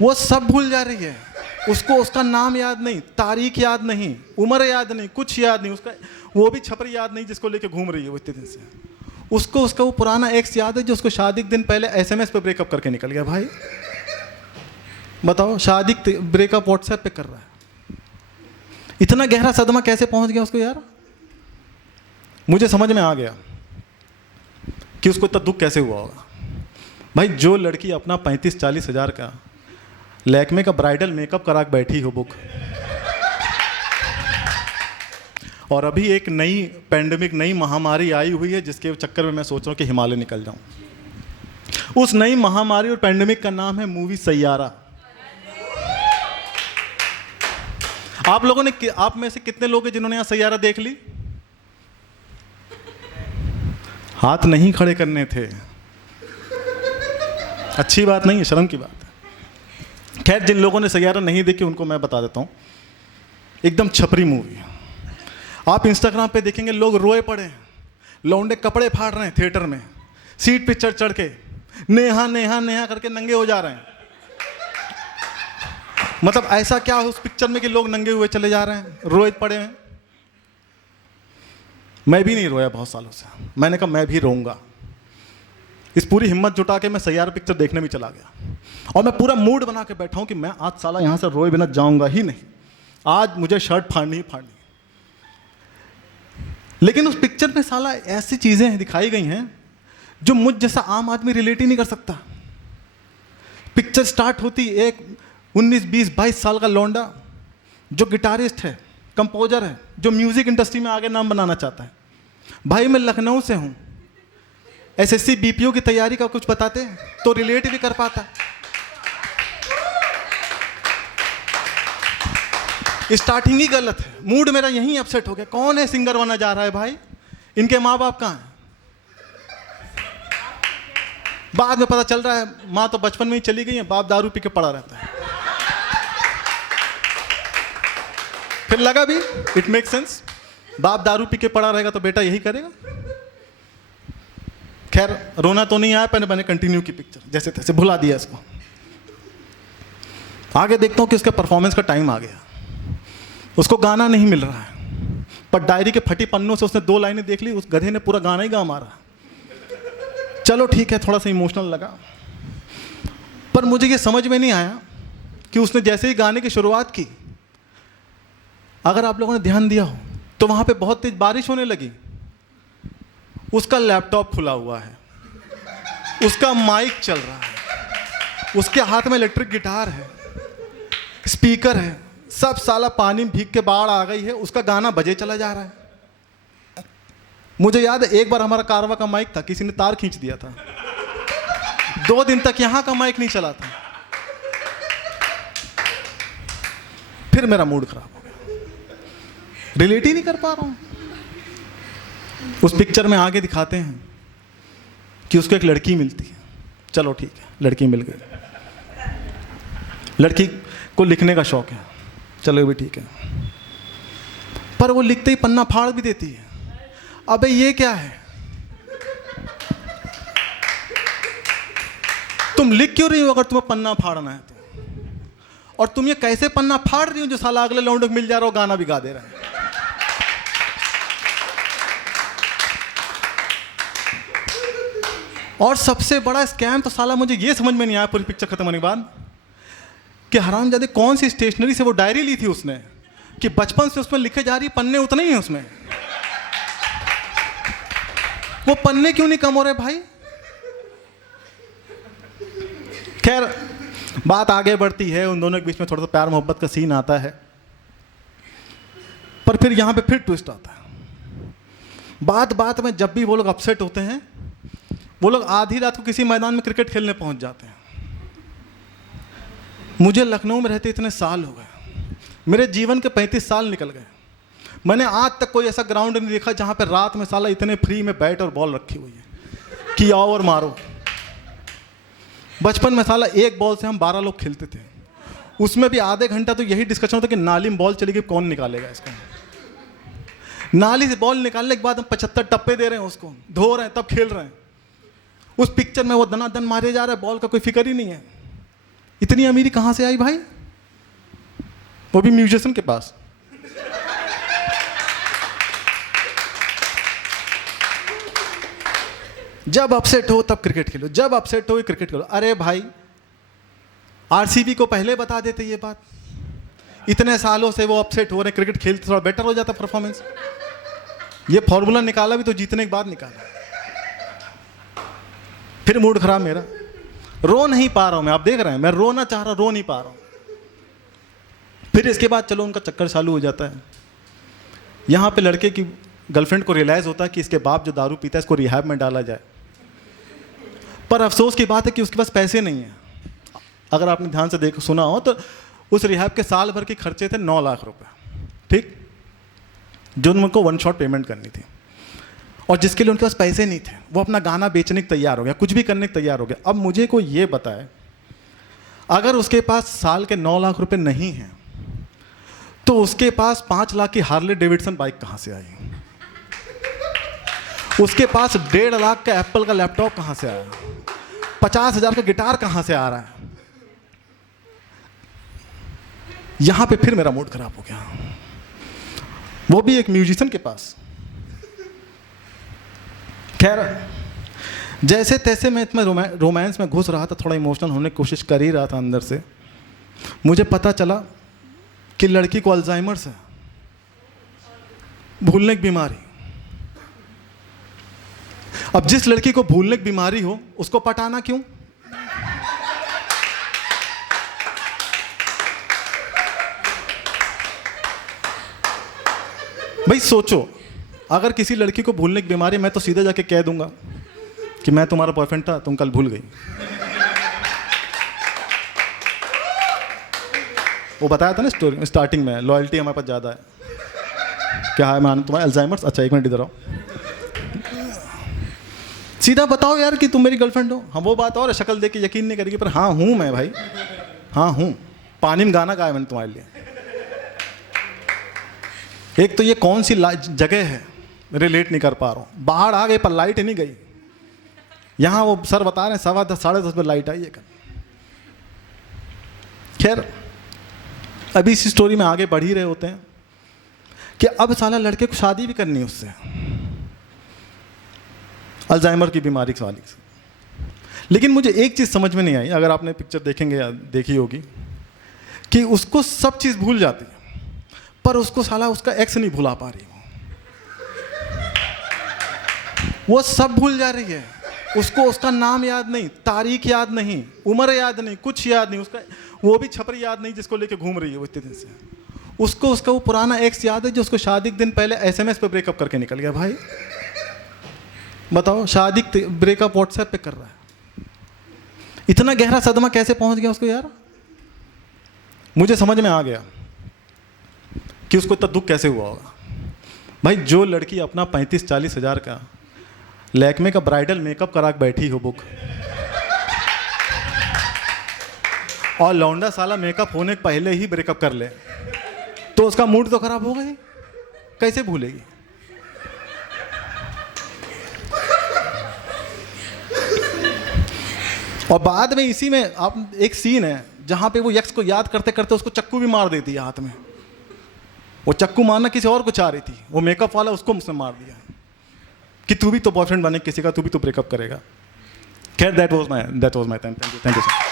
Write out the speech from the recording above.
वो सब भूल जा रही है। उसको उसका नाम याद नहीं, तारीख याद नहीं, उम्र याद नहीं, कुछ याद नहीं, उसका वो भी छपरी याद नहीं जिसको लेके घूम रही है वो इतने दिन से। उसको उसका वो पुराना एक्स याद है जो उसको शादी के दिन पहले एसएमएस पे ब्रेकअप करके निकल गया। भाई बताओ, शादी ब्रेकअप व्हाट्सएप पे कर रहा है। इतना गहरा सदमा कैसे पहुंच गया उसको यार। मुझे समझ में आ गया कि उसको इतना दुख कैसे हुआ होगा। भाई जो लड़की अपना 35-40 हज़ार का लैक्मे का ब्राइडल मेकअप करा के बैठी हो बुक, और अभी एक नई पैंडेमिक, नई महामारी आई हुई है जिसके चक्कर में मैं सोच रहा हूँ कि हिमालय निकल जाऊं। उस नई महामारी और पैंडेमिक का नाम है मूवी सैयारा। आप लोगों ने, आप में से कितने लोग हैं जिन्होंने यहां सैयारा देख ली? हाथ नहीं खड़े करने थे। अच्छी बात नहीं है, शर्म की बात है। खैर, जिन लोगों ने सैयारा नहीं देखी उनको मैं बता देता हूं, एकदम छपरी मूवी है। आप इंस्टाग्राम पे देखेंगे लोग रोए पड़े हैं, लौंडे कपड़े फाड़ रहे हैं थिएटर में, सीट पे चढ़ चढ़ के नेहा नेहा नेहा करके नंगे हो जा रहे हैं। मतलब ऐसा क्या है उस पिक्चर में कि लोग नंगे हुए चले जा रहे हैं, रोए पड़े हैं। मैं भी नहीं रोया बहुत सालों से। मैंने कहा मैं भी रोऊंगा। इस पूरी हिम्मत जुटा के मैं सैयारा पिक्चर देखने भी चला गया, और मैं पूरा मूड बना के बैठा हूं कि मैं आज साला यहां से रोए बिना जाऊंगा ही नहीं, आज मुझे शर्ट फाड़नी ही फाड़नी। लेकिन उस पिक्चर में साला ऐसी चीजें दिखाई गई हैं जो मुझ जैसा आम आदमी रिलेट ही नहीं कर सकता। पिक्चर स्टार्ट होती, एक 19, 20, 22 साल का लौंडा जो गिटारिस्ट है, कंपोजर है, जो म्यूजिक इंडस्ट्री में आगे नाम बनाना चाहता है। भाई मैं लखनऊ से हूं, एसएससी बीपीओ की तैयारी का कुछ बताते तो रिलेट भी कर पाता। स्टार्टिंग ही गलत है, मूड मेरा यहीं अपसेट हो गया। कौन है सिंगर बनना जा रहा है भाई? इनके माँ बाप कहाँ हैं? बाद में पता चल रहा है माँ तो बचपन में ही चली गई है, बाप दारू पी के पड़ा रहता है। फिर लगा भी इट मेक सेंस, बाप दारू पी के पड़ा रहेगा तो बेटा यही करेगा। खैर रोना तो नहीं आया, पहले मैंने कंटिन्यू की पिक्चर, जैसे तैसे भुला दिया इसको। आगे देखता हूँ कि उसके परफॉर्मेंस का टाइम आ गया, उसको गाना नहीं मिल रहा है, पर डायरी के फटी पन्नों से उसने 2 लाइनें देख ली, उस गधे ने पूरा गाना ही गा मारा। चलो ठीक है, थोड़ा सा इमोशनल लगा, पर मुझे ये समझ में नहीं आया कि उसने जैसे ही गाने की शुरुआत की, अगर आप लोगों ने ध्यान दिया हो तो वहां पे बहुत तेज बारिश होने लगी। उसका लैपटॉप खुला हुआ है, उसका माइक चल रहा है, उसके हाथ में इलेक्ट्रिक गिटार है, स्पीकर है, सब साला पानी में भीग के बाढ़ आ गई है, उसका गाना बजे चला जा रहा है। मुझे याद है एक बार हमारा कारवा का माइक था, किसी ने तार खींच दिया था, 2 दिन तक यहां का माइक नहीं चला था। फिर मेरा मूड खराब हो गया, रिलेट ही नहीं कर पा रहा हूं। उस पिक्चर में आगे दिखाते हैं कि उसको एक लड़की मिलती है। चलो ठीक है, लड़की मिल गई, लड़की को लिखने का शौक है, चलो भी ठीक है, पर वो लिखते ही पन्ना फाड़ भी देती है। अबे ये क्या है? तुम लिख क्यों रही हो अगर तुम्हें पन्ना फाड़ना है तो? और तुम ये कैसे पन्ना फाड़ रही हो जो साला अगले लौंडे को मिल जा रहा हो गाना भी गा दे रहा है। और सबसे बड़ा स्कैम तो साला मुझे ये समझ में नहीं आया पूरी पिक्चर खत्म होने के बाद कि हरामजादे कौन सी स्टेशनरी से वो डायरी ली थी उसने कि बचपन से उसमें लिखे जा रही पन्ने उतने ही हैं उसमें। वो पन्ने क्यों नहीं कम हो रहे भाई? खैर बात आगे बढ़ती है, उन दोनों के बीच में थोड़ा सा प्यार मोहब्बत का सीन आता है, पर फिर यहां पे फिर ट्विस्ट आता है। बात बात में जब भी वो लोग अपसेट होते हैं, वो लोग आधी रात को किसी मैदान में क्रिकेट खेलने पहुंच जाते हैं। मुझे लखनऊ में रहते इतने साल हो गए, मेरे जीवन के 35 साल निकल गए, मैंने आज तक कोई ऐसा ग्राउंड नहीं देखा जहां पर रात में साला इतने फ्री में बैट और बॉल रखी हुई है कि आओ और मारो। बचपन में साला एक बॉल से हम 12 लोग खेलते थे, उसमें भी आधे घंटा तो यही डिस्कशन होता कि नाली में बॉल चली गई, कौन निकालेगा इसको। नाली से बॉल निकालने के बाद हम 75 टप्पे दे रहे हैं, उसको धो रहे हैं, तब खेल रहे हैं। उस पिक्चर में वो दनादन मारे जा रहा है, बॉल का कोई फिक्र ही नहीं है। इतनी अमीरी कहाँ से आई भाई, वो भी म्यूजिशियन के पास। जब अपसेट हो तब क्रिकेट खेलो, जब अपसेट हो क्रिकेट खेलो। अरे भाई आरसीबी को पहले बता देते ये बात, इतने सालों से वो अपसेट हो रहे, क्रिकेट खेलते थोड़ा बेटर हो जाता परफॉर्मेंस। ये फॉर्मूला निकाला भी तो जीतने के बाद निकाला। फिर मूड खराब मेरा, रो नहीं पा रहा हूं मैं, आप देख रहे हैं मैं रोना चाह रहा, रो नहीं पा रहा हूं। फिर इसके बाद चलो उनका चक्कर चालू हो जाता है। यहां पे लड़के की गर्लफ्रेंड को रियलाइज होता है कि इसके बाप जो दारू पीता है इसको रिहैब में डाला जाए। पर अफसोस की बात है कि उसके पास पैसे नहीं है। अगर आपने ध्यान से देख सुना हो तो उस रिहैब के साल भर के खर्चे थे 9 लाख रुपए, ठीक, जो उनको वन शॉट पेमेंट करनी थी। और जिसके लिए उनके पास पैसे नहीं थे वो अपना गाना बेचने के तैयार हो गया, कुछ भी करने के तैयार हो गया। अब मुझे कोई ये बताए, अगर उसके पास साल के 9 लाख रुपए नहीं हैं तो उसके पास 5 लाख की हार्ले डेविडसन बाइक कहाँ से आई? उसके पास 1.5 लाख का एप्पल का लैपटॉप कहाँ से आया? 50,000 का गिटार कहाँ से आ रहा है? यहां पे फिर मेरा मूड खराब हो गया, वो भी एक म्यूजिशियन के पास। खैर जैसे तैसे मैं इतना रोमांस में घुस रहा था, थोड़ा इमोशनल होने की कोशिश कर ही रहा था अंदर से। मुझे पता चला कि लड़की को अल्जाइमर्स है, भूलने की बीमारी। अब जिस लड़की को भूलने की बीमारी हो उसको पटाना क्यों? भाई सोचो, अगर किसी लड़की को भूलने की बीमारी, मैं तो सीधे जाके कह दूंगा कि मैं तुम्हारा बॉयफ्रेंड था, तुम कल भूल गई। वो बताया था ना स्टोरी स्टार्टिंग में, लॉयल्टी हमारे पास ज़्यादा है। क्या है मान तुम्हारा अल्जाइमर्स? अच्छा 1 मिनट इधर आओ, सीधा बताओ यार कि तुम मेरी गर्लफ्रेंड हो। हाँ वो बात और शक्ल देख के यकीन नहीं करेगी, पर हाँ हूँ मैं भाई, हाँ हूँ। पानी में गाना गाया मैंने तुम्हारे लिए। एक तो ये कौन सी जगह है, रिलेट नहीं कर पा रहा हूँ। बाहर आ गए पर लाइट नहीं गई। यहाँ वो सर बता रहे हैं 10:15 साढ़े 10 बजे लाइट आई है। खैर अभी इस स्टोरी में आगे बढ़ ही रहे होते हैं कि अब साला लड़के को शादी भी करनी है उससे, अल्जाइमर की बीमारी वाली से। लेकिन मुझे एक चीज़ समझ में नहीं आई, अगर आपने पिक्चर देखेंगे या देखी होगी, कि उसको सब चीज़ भूल जाती है पर उसको साला उसका एक्स नहीं भुला पा रही। वो सब भूल जा रही है, उसको उसका नाम याद नहीं, तारीख याद नहीं, उम्र याद नहीं, कुछ याद नहीं, उसका वो भी छपरी याद नहीं जिसको लेके घूम रही है वो इतने दिन से। उसको उसका वो पुराना एक्स याद है जो उसको शादी के दिन पहले एसएमएस पे ब्रेकअप करके निकल गया। भाई बताओ, शादी ब्रेकअप व्हाट्सएप पे कर रहा है। इतना गहरा सदमा कैसे पहुंच गया उसको यार? मुझे समझ में आ गया कि उसको इतना दुख कैसे हुआ होगा। भाई जो लड़की अपना 35-40 हज़ार का लैक्मे का ब्राइडल मेकअप करा के बैठी हो बुक, और लौंडा साला मेकअप होने के पहले ही ब्रेकअप कर ले, तो उसका मूड तो खराब होगा ही, कैसे भूलेगी? और बाद में इसी में आप एक सीन है जहां पे वो यक्स को याद करते करते उसको चक्कू भी मार देती है हाथ में। वो चक्कू मारना किसी और को चाह रही थी, वो मेकअप वाला उसको मुझसे मार दिया कि तू भी तो बॉयफ्रेंड बने किसी का, तू भी तो ब्रेकअप करेगा। खैर that was my time. Thank you sir.